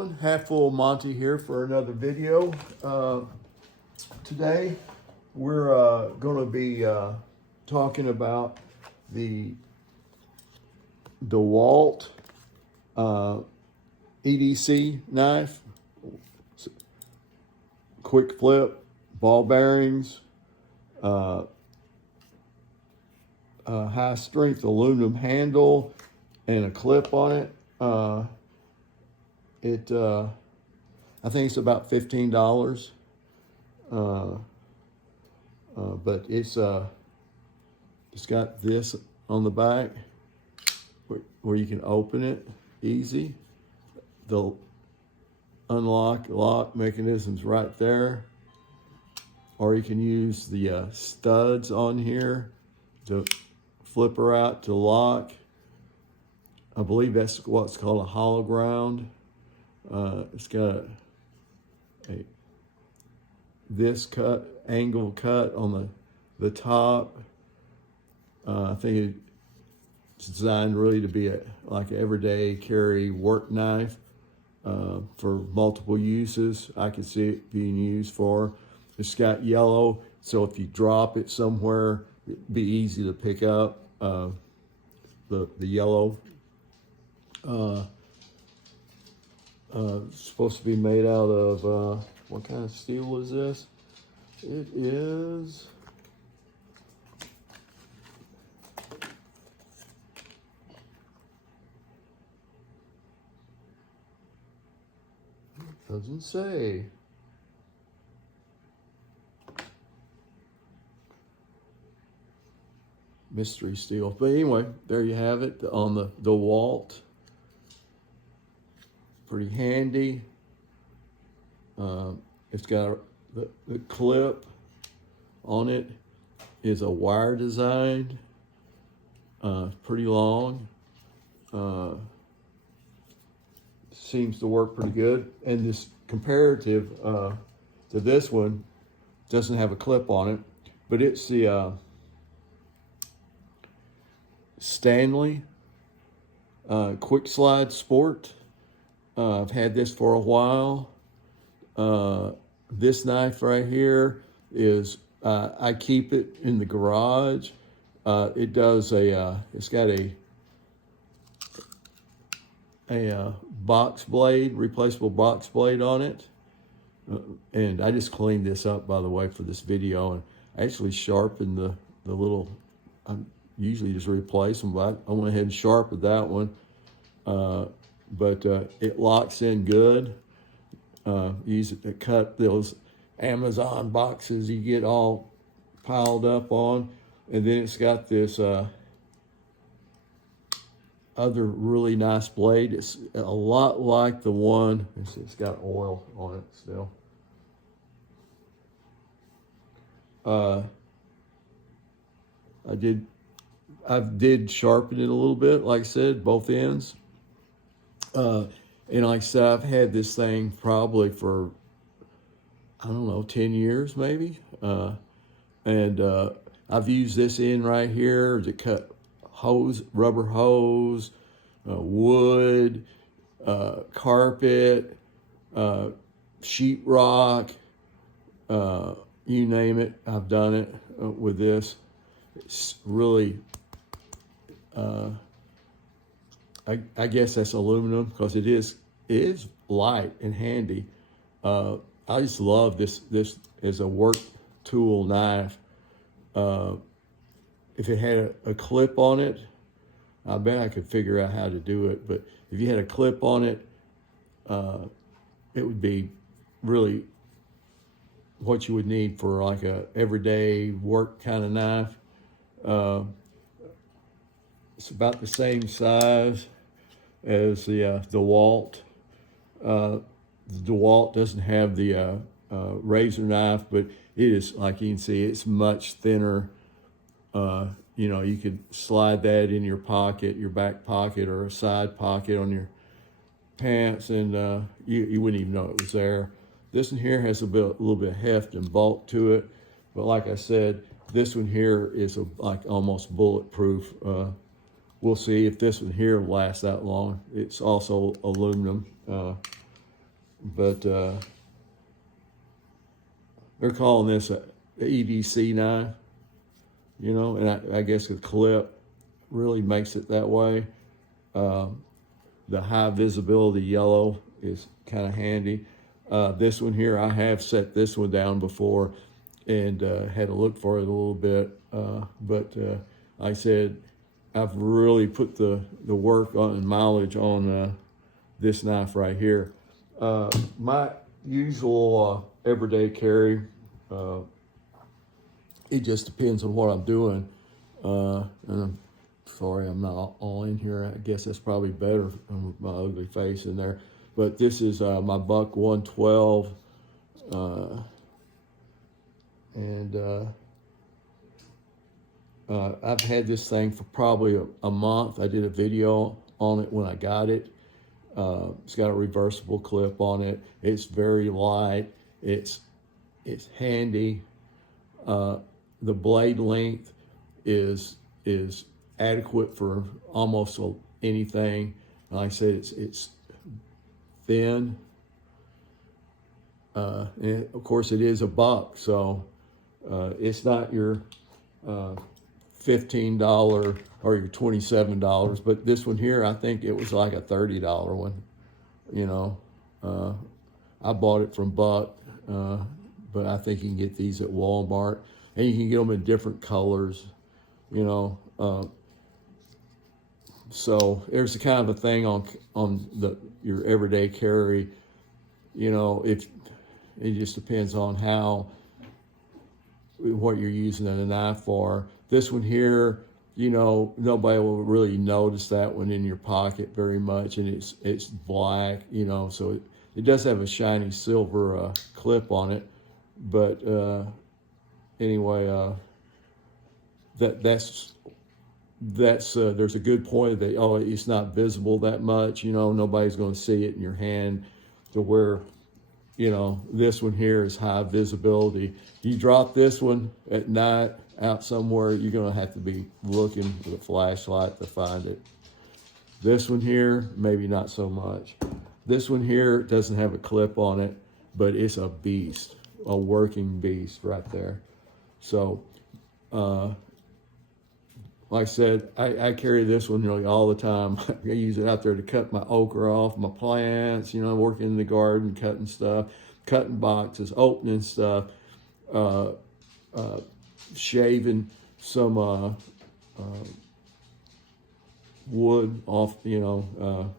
doing? Half Full Monty here for another video. Today we're going to be talking about the DeWalt EDC knife, quick flip, ball bearings, high strength aluminum handle, and a clip on it. I think it's about $15. But it's got this on the back where you can open it easy. The lock mechanism's right there. Or you can use the studs on here to flip her out to lock. I believe that's what's called a hollow ground. It's got this angle cut on the top. I think it's designed really to be like an everyday carry work knife for multiple uses. I could see it being used for. It's got yellow, so if you drop it somewhere, it'd be easy to pick up the yellow. It's supposed to be made out of, what kind of steel is this? It is, doesn't say. Mystery steel. But anyway, there you have it on the DeWalt. Pretty handy. It's got the clip on it is a wire design. Pretty long. Seems to work pretty good. And this comparative to this one doesn't have a clip on it, but it's the Stanley Quick Slide Sport. I've had this for a while. This knife right here is, I keep it in the garage. It does it's got a box blade, replaceable box blade on it. And I just cleaned this up, by the way, for this video, and actually sharpened the little, I usually just replace them, but I went ahead and sharpened that one. But it locks in good. Use it to cut those Amazon boxes you get all piled up on. And then it's got this other really nice blade. It's a lot like the one, it's got oil on it still. I did sharpen it a little bit, like I said, both ends. And like I said, I've had this thing probably for, I don't know, 10 years maybe. And I've used this end right here to cut rubber hose, wood, carpet, sheetrock, you name it. I've done it with this. It's really, I guess that's aluminum because it is light and handy. I just love this as a work tool knife. If it had a clip on it, I bet I could figure out how to do it. But if you had a clip on it, it would be really what you would need for like a everyday work kind of knife. It's about the same size as the DeWalt. The DeWalt doesn't have the razor knife, but it is, like you can see, it's much thinner. You know, you could slide that in your pocket, your back pocket, or a side pocket on your pants, and you wouldn't even know it was there. This one here has a little bit of heft and bulk to it, but like I said, this one here is like almost bulletproof. We'll see if this one here lasts that long. It's also aluminum. but they're calling this a EDC knife, you know, and I guess the clip really makes it that way. The high visibility yellow is kind of handy. This one here, I have set this one down before and had to look for it a little bit. But like I said, I've really put the work on and mileage on this knife right here. My usual everyday carry, it just depends on what I'm doing. And I'm sorry, I'm not all in here. I guess that's probably better with my ugly face in there. But this is my Buck 112. I've had this thing for probably a month. I did a video on it when I got it. It's got a reversible clip on it. It's very light. It's handy. The blade length is adequate for almost anything. Like I said, it's thin. And of course, it is a buck, so it's not your $15 or your $27, but this one here, I think it was like a $30 one. You know, I bought it from Buck, but I think you can get these at Walmart, and you can get them in different colors. You know, so there's a kind of a thing on your everyday carry. You know, if it just depends on what you're using the knife for. This one here, you know, nobody will really notice that one in your pocket very much, and it's black, you know, so it does have a shiny silver clip on it, but anyway, that's there's a good point that it's not visible that much, you know, nobody's going to see it in your hand, to where, you know, this one here is high visibility. You drop this one at night out somewhere, you're going to have to be looking with a flashlight to find it. This one here, maybe not so much. This one here doesn't have a clip on it, but it's a beast, a working beast right there. So, like I said, I carry this one really all the time. I use it out there to cut my okra off, my plants, you know, working in the garden, cutting stuff, cutting boxes, opening stuff, shaving some wood off, you know.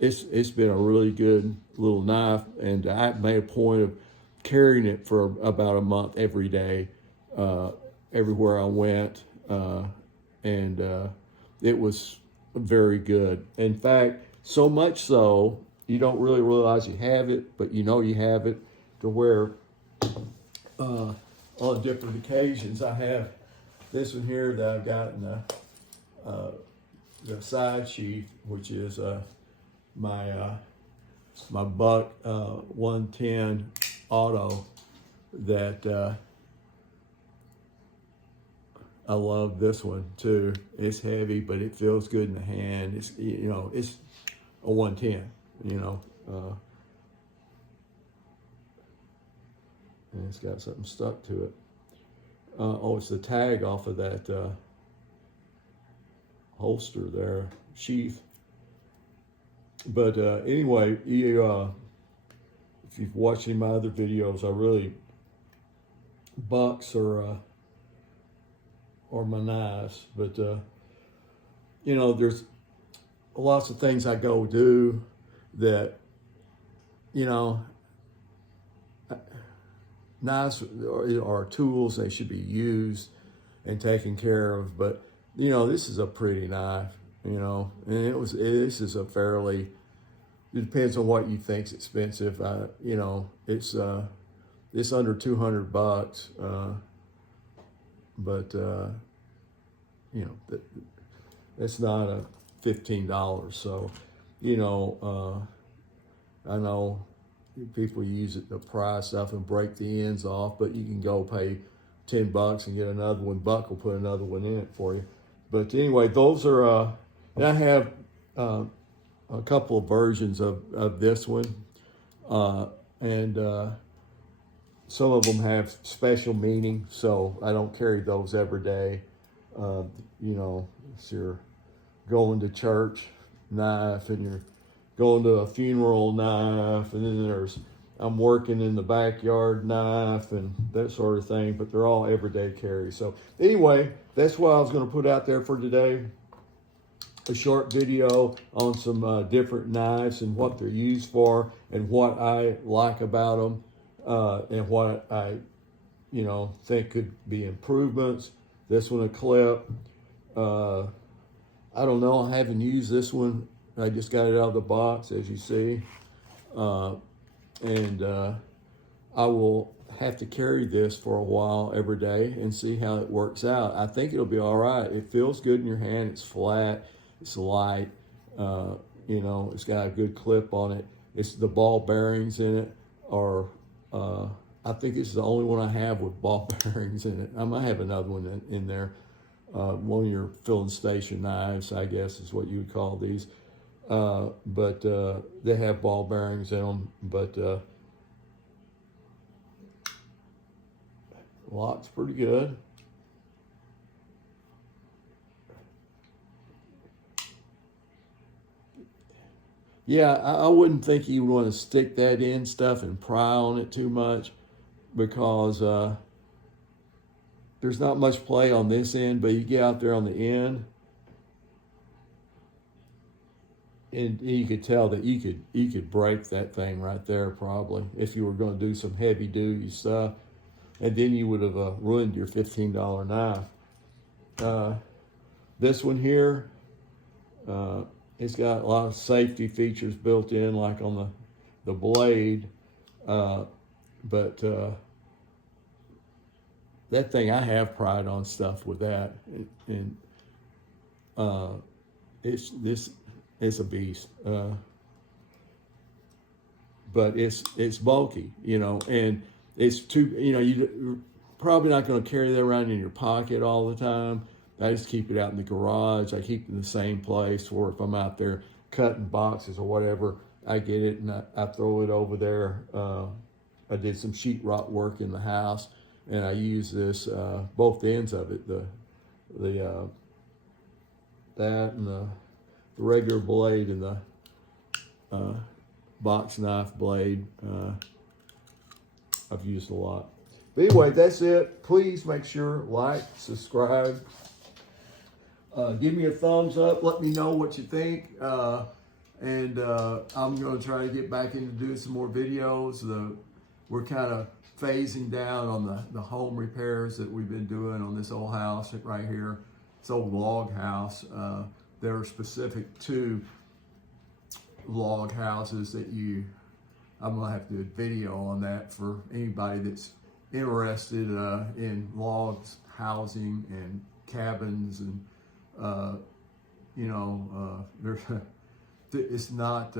It's been a really good little knife, and I made a point of carrying it for about a month every day, everywhere I went, and it was very good. In fact, so much so, you don't really realize you have it, but you know you have it, to where on different occasions I have this one here that I've got in the side sheath, which is my Buck 110 Auto that I love this one too. It's heavy, but it feels good in the hand. It's, you know, it's a 110, you know. And it's got something stuck to it. It's the tag off of that holster there, sheath. But anyway, if you've watched any of my other videos, I really, bucks or my knives. But you know, there's lots of things I go do that, you know, knives are tools. They should be used and taken care of. But you know, this is a pretty knife, you know, and this is a fairly, it depends on what you think's expensive. You know, it's under $200, but you know, that's not a $15. So, you know, I know people use it to pry stuff and break the ends off, but you can go pay $10 and get another one. Buck will put another one in it for you. But anyway, those are, and I have a couple of versions of this one, and some of them have special meaning, so I don't carry those every day. You know, it's your going to church knife, and you're going to a funeral knife, and then there's I'm working in the backyard knife and that sort of thing, but they're all everyday carry. So anyway, that's what I was going to put out there for today. A short video on some different knives and what they're used for and what I like about them, and what I, think could be improvements. This one a clip. I don't know. I haven't used this one. I just got it out of the box, as you see. And I will have to carry this for a while every day and see how it works out. I think it'll be all right. It feels good in your hand. It's flat. It's light. It's got a good clip on it. It's the ball bearings in it are, I think it's the only one I have with ball bearings in it. I might have another one in there. One of your filling station knives, I guess is what you would call these. But they have ball bearings in them, but lock's pretty good. Yeah, I wouldn't think you would want to stick that in stuff and pry on it too much, because there's not much play on this end, but you get out there on the end, and you could tell that you could break that thing right there probably if you were going to do some heavy duty stuff, and then you would have ruined your $15 knife. This one here, it's got a lot of safety features built in, like on the blade, but that thing, I have pried on stuff with that, and it's a beast, but it's bulky, and it's too, you're probably not going to carry that around in your pocket all the time. I just keep it out in the garage. I keep it in the same place, or if I'm out there cutting boxes or whatever, I get it and I throw it over there. I did some sheetrock work in the house, and I use this, both ends of it, that and the regular blade and the box knife blade. I've used a lot. But anyway, that's it. Please make sure, like, subscribe. Give me a thumbs up. Let me know what you think. And I'm going to try to get back into doing some more videos. We're kind of phasing down on the home repairs that we've been doing on this old house right here. This old log house. There are specific to log houses that I'm going to have to do a video on that for anybody that's interested in logs, housing, and cabins, and it's not,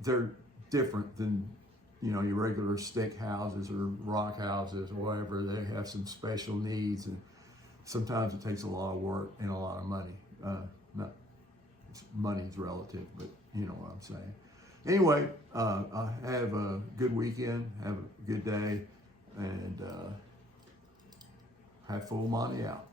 they're different than, your regular stick houses or rock houses or whatever. They have some special needs, and sometimes it takes a lot of work and a lot of money. Money's relative, but you know what I'm saying. Anyway, have a good weekend, have a good day, and have full money out.